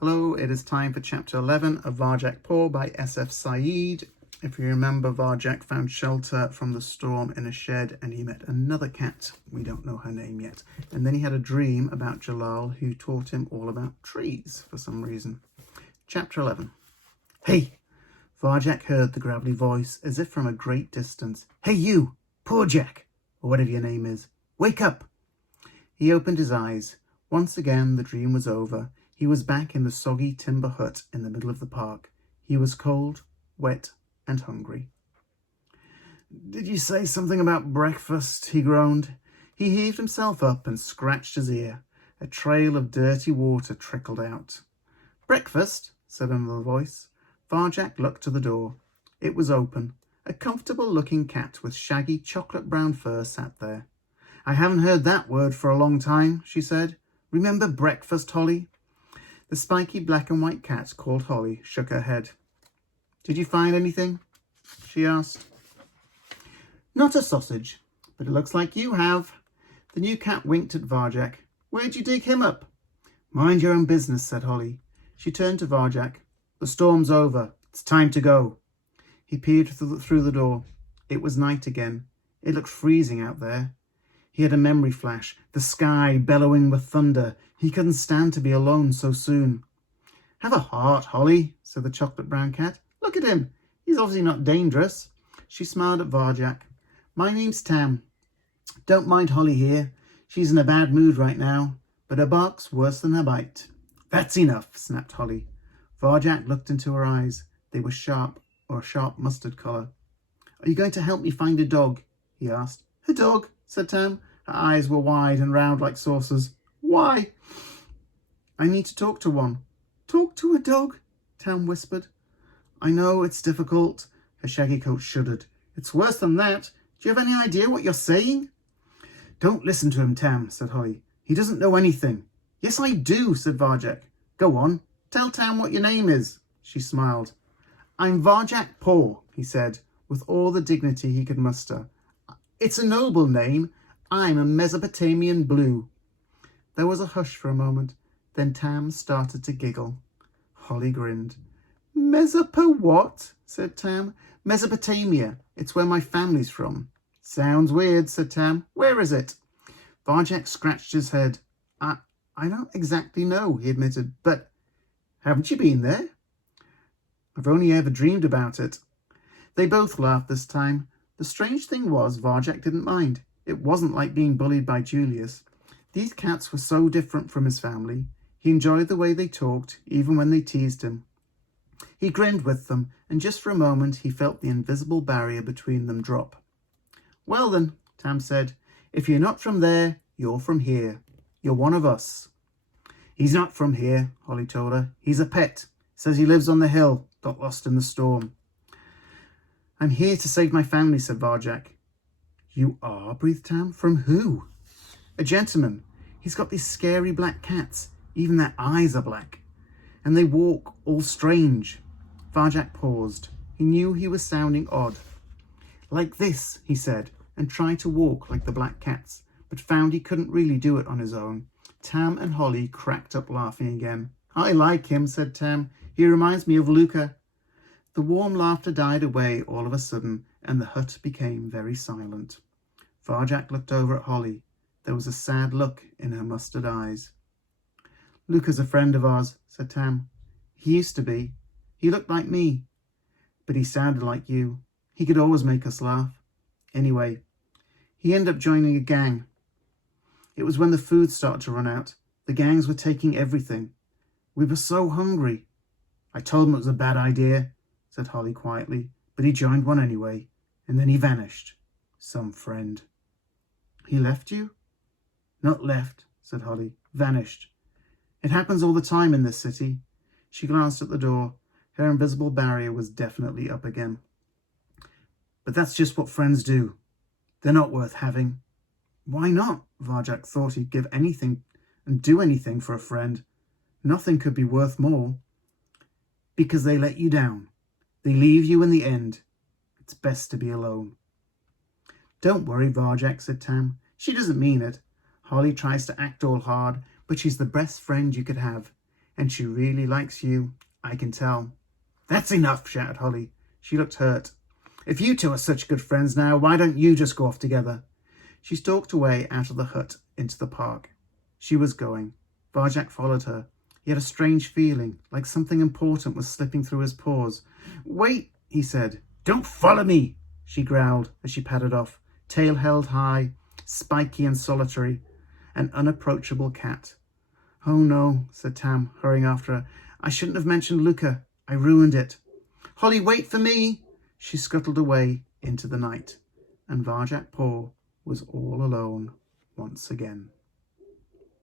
Hello, it is time for Chapter 11 of Varjak Paw by S.F. Saeed. If you remember, Varjak found shelter from the storm in a shed and he met another cat. We don't know her name yet. And then he had a dream about Jalal, who taught him all about trees for some reason. Chapter 11. Hey! Varjak heard the gravelly voice as if from a great distance. Hey you! Poor Jack! Or whatever your name is. Wake up! He opened his eyes. Once again the dream was over. He was back in the soggy timber hut in the middle of the park. He was cold, wet, and hungry. Did you say something about breakfast? He groaned. He heaved himself up and scratched his ear. A trail of dirty water trickled out. Breakfast? Said another voice. Varjak looked to the door. It was open. A comfortable-looking cat with shaggy chocolate-brown fur sat there. I haven't heard that word for a long time, she said. Remember breakfast, Holly? The spiky black and white cat, called Holly, shook her head. Did you find anything? She asked. Not a sausage, but it looks like you have. The new cat winked at Varjak. Where'd you dig him up? Mind your own business, said Holly. She turned to Varjak. The storm's over. It's time to go. He peered through the door. It was night again. It looked freezing out there. He had a memory flash, the sky bellowing with thunder. He couldn't stand to be alone so soon. Have a heart, Holly, said the chocolate-brown cat. Look at him. He's obviously not dangerous. She smiled at Varjak. My name's Tam. Don't mind Holly here. She's in a bad mood right now, but her bark's worse than her bite. That's enough, snapped Holly. Varjak looked into her eyes. They were sharp, or a sharp mustard colour. Are you going to help me find a dog? He asked. A dog? Said Tam. Her eyes were wide and round like saucers. Why? I need to talk to one. Talk to a dog? Tam whispered. I know it's difficult. Her shaggy coat shuddered. It's worse than that. Do you have any idea what you're saying? Don't listen to him, Tam, said Holly. He doesn't know anything. Yes, I do, said Varjak. Go on. Tell Tam what your name is. She smiled. I'm Varjak Paw, he said, with all the dignity he could muster. It's a noble name. I'm a Mesopotamian blue. There was a hush for a moment. Then Tam started to giggle. Holly grinned. What? Said Tam. Mesopotamia. It's where my family's from. Sounds weird, said Tam. Where is it? Varjak scratched his head. I don't exactly know, he admitted. But haven't you been there? I've only ever dreamed about it. They both laughed this time. The strange thing was, Varjak didn't mind. It wasn't like being bullied by Julius. These cats were so different from his family. He enjoyed the way they talked, even when they teased him. He grinned with them, and just for a moment he felt the invisible barrier between them drop. Well then, Tam said, if you're not from there, you're from here. You're one of us. He's not from here, Holly told her. He's a pet. Says he lives on the hill, got lost in the storm. I'm here to save my family, said Varjak. You are, breathed Tam. From who? A gentleman. He's got these scary black cats. Even their eyes are black. And they walk all strange. Varjak paused. He knew he was sounding odd. Like this, he said, and tried to walk like the black cats, but found he couldn't really do it on his own. Tam and Holly cracked up laughing again. I like him, said Tam. He reminds me of Luca. The warm laughter died away all of a sudden, and the hut became very silent. Varjak looked over at Holly. There was a sad look in her mustard eyes. Luca's a friend of ours, said Tam. He used to be. He looked like me, but he sounded like you. He could always make us laugh. Anyway, he ended up joining a gang. It was when the food started to run out. The gangs were taking everything. We were so hungry. I told him it was a bad idea, said Holly quietly, but he joined one anyway, and then he vanished. Some friend. He left you? Not left, said Holly. Vanished. It happens all the time in this city. She glanced at the door. Her invisible barrier was definitely up again. But that's just what friends do. They're not worth having. Why not? Varjak thought he'd give anything and do anything for a friend. Nothing could be worth more. Because they let you down. They leave you in the end. It's best to be alone. Don't worry, Varjak, said Tam. She doesn't mean it. Holly tries to act all hard, but she's the best friend you could have. And she really likes you, I can tell." "That's enough," shouted Holly. She looked hurt. "If you two are such good friends now, why don't you just go off together?" She stalked away out of the hut into the park. She was going. Varjak followed her. He had a strange feeling, like something important was slipping through his pores. "Wait," he said. "Don't follow me," she growled as she padded off, tail held high, spiky and solitary, an unapproachable cat. "Oh no," said Tam, hurrying after her. "I shouldn't have mentioned Luca. I ruined it." "Holly, wait for me!" She scuttled away into the night, and Varjak Paw was all alone once again.